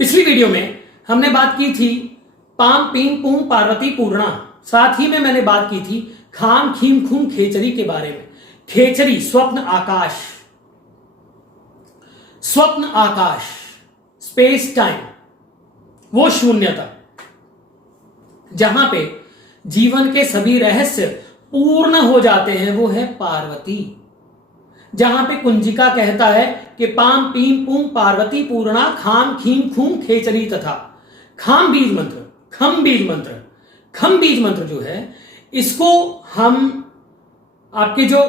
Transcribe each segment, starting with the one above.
पिछली वीडियो में हमने बात की थी पाम पीम पूम पार्वती पूर्णा। साथ ही में मैंने बात की थी खाम खीम खूम खेचरी के बारे में। खेचरी स्वप्न आकाश, स्वप्न आकाश, स्पेस टाइम, वो शून्यता जहां पे जीवन के सभी रहस्य पूर्ण हो जाते हैं, वो है पार्वती। जहां पे कुंजिका कहता है कि पाम पीम पूम पार्वती पूर्णा खाम खीम खूम खेचरी तथा खाम बीज मंत्र, खम बीज मंत्र, खम बीज मंत्र जो है इसको हम आपके जो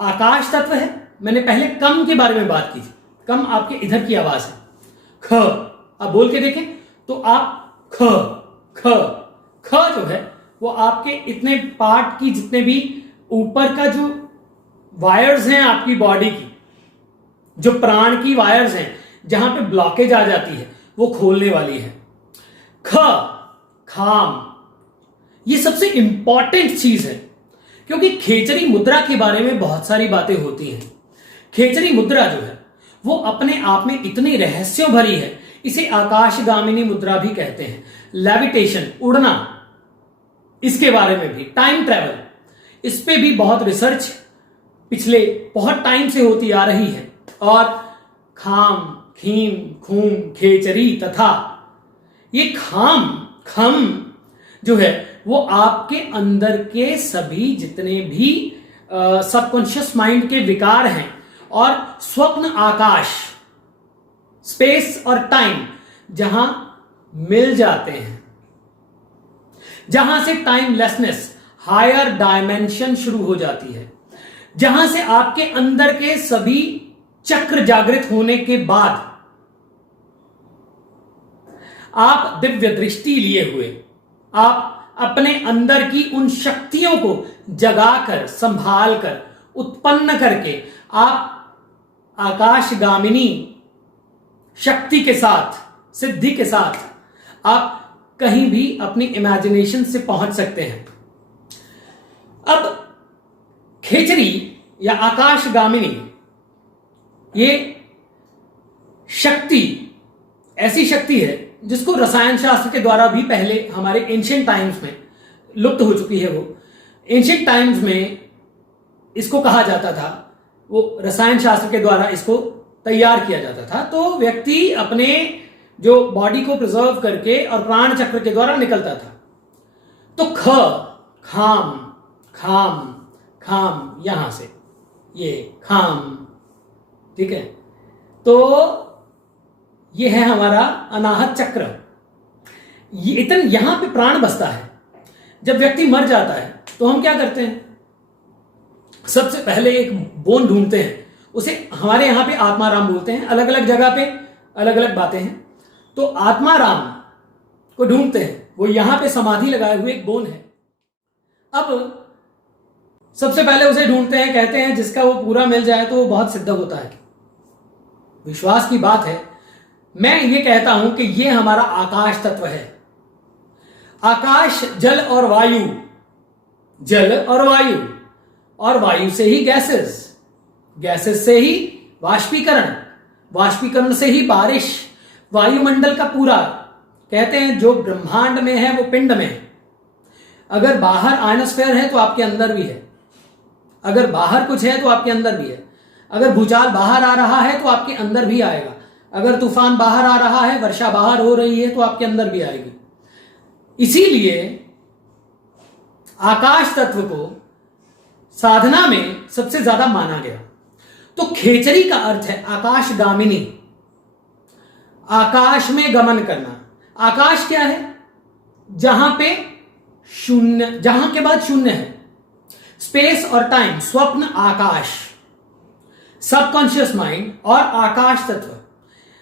आकाश तत्व है, मैंने पहले कम के बारे में बात की थी। कम आपके इधर की आवाज है ख। आप बोल के देखें तो आप ख ख ख जो है वो आपके इतने पार्ट की जितने भी ऊपर का जो वायर्स हैं आपकी बॉडी की, जो प्राण की वायर्स हैं, जहां पे ब्लॉकेज आ जाती है वो खोलने वाली है। ख खाम, ये सबसे इंपॉर्टेंट चीज है क्योंकि खेचरी मुद्रा के बारे में बहुत सारी बातें होती हैं। खेचरी मुद्रा जो है वो अपने आप में इतनी रहस्यों भरी है, इसे आकाशगामिनी मुद्रा भी कहते हैं। लेविटेशन, उड़ना, इसके बारे में भी, टाइम ट्रेवल, इस पे भी बहुत रिसर्च पिछले बहुत टाइम से होती आ रही है। और खाम खीम खूम खेचरी तथा ये खाम खम जो है वो आपके अंदर के सभी जितने भी सबकॉन्शियस माइंड के विकार हैं, और स्वप्न आकाश, स्पेस और टाइम जहां मिल जाते हैं, जहां से टाइमलेसनेस, हायर डायमेंशन शुरू हो जाती है, जहां से आपके अंदर के सभी चक्र जागृत होने के बाद आप दिव्य दृष्टि लिए हुए, आप अपने अंदर की उन शक्तियों को जगाकर, संभाल कर, उत्पन्न करके आप आकाशगामिनी शक्ति के साथ, सिद्धि के साथ आप कहीं भी अपनी इमेजिनेशन से पहुंच सकते हैं। अब खेचरी या आकाशगामिनी ये शक्ति ऐसी शक्ति है जिसको रसायन शास्त्र के द्वारा भी पहले हमारे एंशिएंट टाइम्स में लुप्त हो चुकी है। वो एंशिएंट टाइम्स में इसको कहा जाता था, वो रसायन शास्त्र के द्वारा इसको तैयार किया जाता था। तो व्यक्ति अपने जो बॉडी को प्रिजर्व करके और प्राण चक्र के द्वारा निकलता था। तो ख खाम खाम खाम, यहां से ये खाम, ठीक है। तो ये है हमारा अनाहत चक्र। ये इतन यहां पे प्राण बसता है। जब व्यक्ति मर जाता है तो हम क्या करते हैं, सबसे पहले एक बोन ढूंढते हैं, उसे हमारे यहां पे आत्माराम बोलते हैं। अलग अलग जगह पे अलग अलग बातें हैं। तो आत्माराम को ढूंढते हैं, वो यहां पे समाधि लगाए हुए एक बोन है। अब सबसे पहले उसे ढूंढते हैं, कहते हैं जिसका वो पूरा मिल जाए तो वो बहुत सिद्ध होता है। विश्वास की बात है। मैं ये कहता हूं कि ये हमारा आकाश तत्व है। आकाश जल और वायु, जल और वायु, और वायु से ही गैसेस, गैसेस से ही वाष्पीकरण, वाष्पीकरण से ही बारिश, वायुमंडल का पूरा। कहते हैं जो ब्रह्मांड में है वो पिंड में है। अगर बाहर आयनोस्फेयर है तो आपके अंदर भी है, अगर बाहर कुछ है तो आपके अंदर भी है, अगर भूचाल बाहर आ रहा है तो आपके अंदर भी आएगा, अगर तूफान बाहर आ रहा है, वर्षा बाहर हो रही है तो आपके अंदर भी आएगी। इसीलिए आकाश तत्व को साधना में सबसे ज्यादा माना गया। तो खेचरी का अर्थ है आकाशगामिनी, आकाश में गमन करना। आकाश क्या है? जहां पे शून्य, जहां के बाद शून्य है। स्पेस और टाइम, स्वप्न आकाश, सबकॉन्शियस माइंड और आकाश तत्व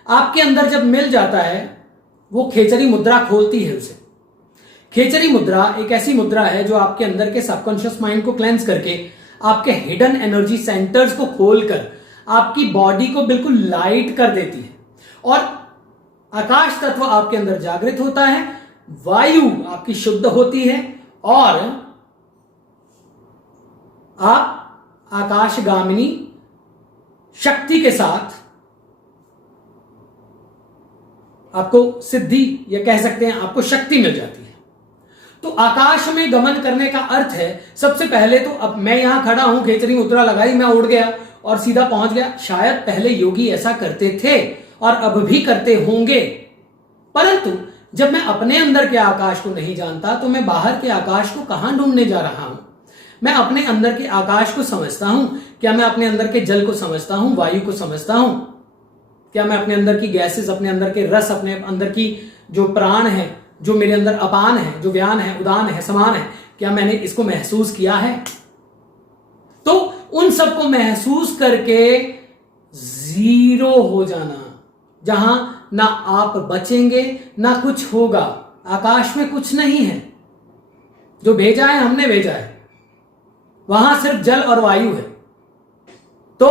आपके अंदर जब मिल जाता है, वो खेचरी मुद्रा खोलती है उसे। खेचरी मुद्रा एक ऐसी मुद्रा है जो आपके अंदर के सबकॉन्शियस माइंड को क्लेंस करके आपके हिडन एनर्जी सेंटर्स को खोलकर आपकी बॉडी को बिल्कुल लाइट कर देती है, और आकाश तत्व आपके अंदर जागृत होता है, वायु आपकी शुद्ध होती है, और आप आकाशगामिनी शक्ति के साथ आपको सिद्धि या कह सकते हैं आपको शक्ति मिल जाती है। तो आकाश में गमन करने का अर्थ है, सबसे पहले तो अब मैं यहां खड़ा हूं, खेचरी मुद्रा लगाई, मैं उड़ गया और सीधा पहुंच गया। शायद पहले योगी ऐसा करते थे और अब भी करते होंगे, परंतु जब मैं अपने अंदर के आकाश को नहीं जानता तो मैं बाहर के आकाश को कहां ढूंढने जा रहा हूं। मैं अपने अंदर के आकाश को समझता हूं। क्या मैं अपने अंदर के जल को समझता हूं, वायु को समझता हूं? क्या मैं अपने अंदर की गैसेस, अपने अंदर के रस, अपने अंदर की जो प्राण है, जो मेरे अंदर अपान है, जो व्यान है, उदान है, समान है, क्या मैंने इसको महसूस किया है? तो उन सबको महसूस करके जीरो हो जाना, जहां ना आप बचेंगे ना कुछ होगा। आकाश में कुछ नहीं है, जो भेजा है हमने भेजा है, वहां सिर्फ जल और वायु है। तो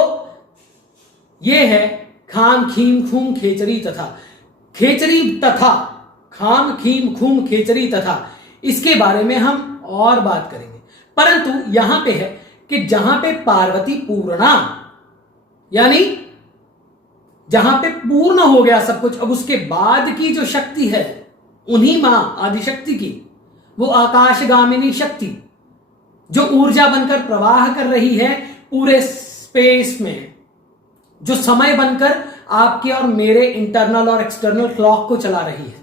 यह है खाम खीम खूम खेचरी तथा, खेचरी तथा, खाम खीम खूम खेचरी तथा, इसके बारे में हम और बात करेंगे। परंतु यहां पे है कि जहां पे पार्वती पूर्णा, यानी जहां पे पूर्ण हो गया सब कुछ, अब उसके बाद की जो शक्ति है उन्हीं मां आदिशक्ति की, वो आकाशगामिनी शक्ति जो ऊर्जा बनकर प्रवाह कर रही है पूरे स्पेस में, जो समय बनकर आपके और मेरे इंटरनल और एक्सटर्नल क्लॉक को चला रही है,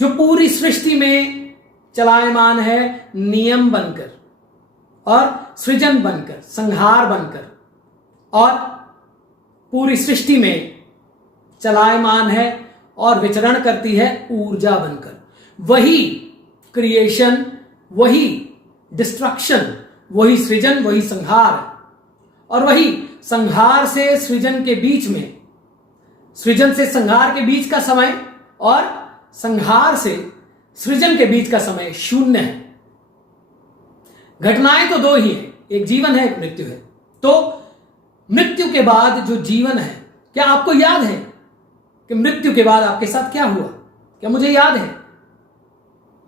जो पूरी सृष्टि में चलायमान है नियम बनकर और सृजन बनकर, संहार बनकर, और पूरी सृष्टि में चलायमान है और विचरण करती है ऊर्जा बनकर। वही क्रिएशन, वही डिस्ट्रक्शन, वही सृजन, वही संहार, और वही संहार से सृजन के बीच में, सृजन से संहार के बीच का समय और संहार से सृजन के बीच का समय शून्य है। घटनाएं तो दो ही हैं, एक जीवन है, एक मृत्यु है। तो मृत्यु के बाद जो जीवन है, क्या आपको याद है कि मृत्यु के बाद आपके साथ क्या हुआ? क्या मुझे याद है?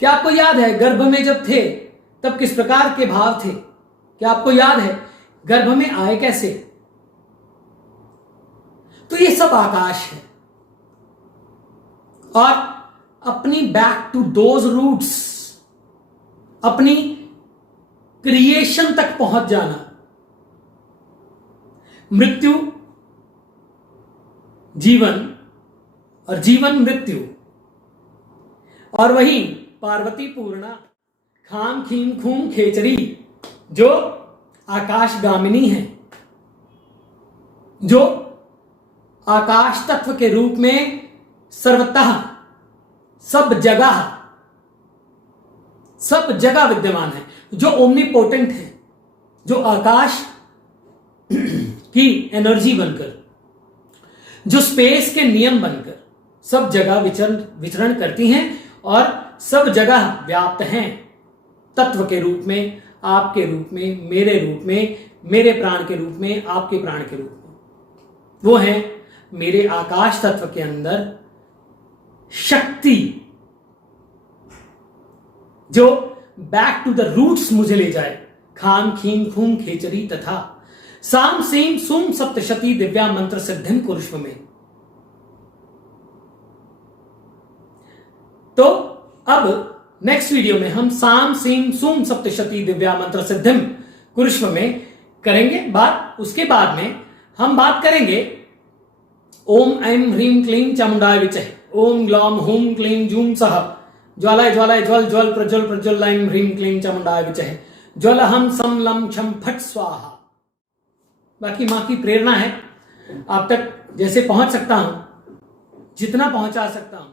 क्या आपको याद है गर्भ में जब थे तब किस प्रकार के भाव थे? क्या आपको याद है गर्भ में आए कैसे? तो ये सब आकाश है। और अपनी बैक टू दोज रूट्स, अपनी क्रिएशन तक पहुंच जाना। मृत्यु जीवन और जीवन मृत्यु, और वही पार्वती पूर्णा, खाम खीम खूम खेचरी, जो आकाशगामिनी है, जो आकाश तत्व के रूप में सर्वतः सब जगह विद्यमान है, जो ओमनीपोटेंट है, जो आकाश की एनर्जी बनकर, जो स्पेस के नियम बनकर सब जगह विचरण करती हैं और सब जगह व्याप्त हैं, तत्व के रूप में, आपके रूप में, मेरे रूप में, मेरे प्राण के रूप में, आपके प्राण के रूप में। वो है मेरे आकाश तत्व के अंदर शक्ति, जो बैक टू द रूट्स मुझे ले जाए। खाम खीम खूम खेचरी तथा साम सीम सुम सप्तशती दिव्या मंत्र सिद्धिम कुरुष्व में। तो अब नेक्स्ट वीडियो में हम साम सीम सुम सप्तशती दिव्या मंत्र सिद्धिम कुरुष्व में करेंगे बात। उसके बाद में हम बात करेंगे ओम ऐं ह्रीं क्लीं चामुंडाय विचहे, ओम ग्लौम हूं क्लीं जूं सह, ज्वालाय ज्वालाय ज्वल ज्वल प्रज्वल प्रज्वल ऐं ह्रीं क्लीं चामुंडाय विचहे, ज्वल हम सम लम छम फट स्वाहा। बाकी मां की प्रेरणा है, आप तक जैसे पहुंच सकता हूं, जितना पहुंचा सकता हूं।